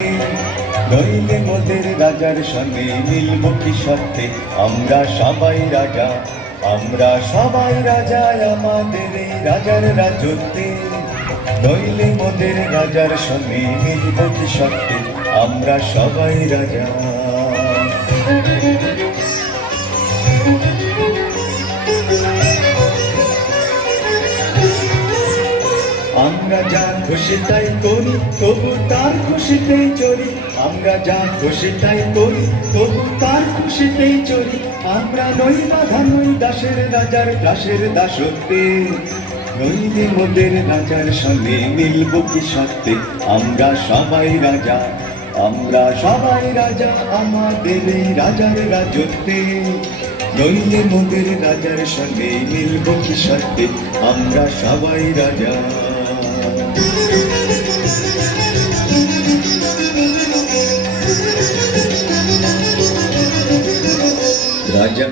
নইলে মোদের রাজার সঙ্গে মিলব কি সত্যে? আমরা সবাই রাজা, আমরা সবাই রাজা আমাদের এই রাজার রাজত্বে। নইলে মোদের রাজার সঙ্গে মিলব কি সত্যে? আমরা সবাই রাজা। আমরা যা খুশি তাই করি, তবু তার খুশিতেই চলি। আমরা যা খুশি তাই করি, তবু তার খুশিতেই চলি। আমরা নই বাধা, নই দাসের রাজার দাসের দাসত্বে। নইলে মোদের রাজার সঙ্গে মিলব কি সত্যে? আমরা সবাই রাজা, আমরা সবাই রাজা আমাদের এই রাজার রাজত্বে। নইলে মোদের রাজার সঙ্গে মিলব কি সত্যে? আমরা সবাই রাজা। রাজা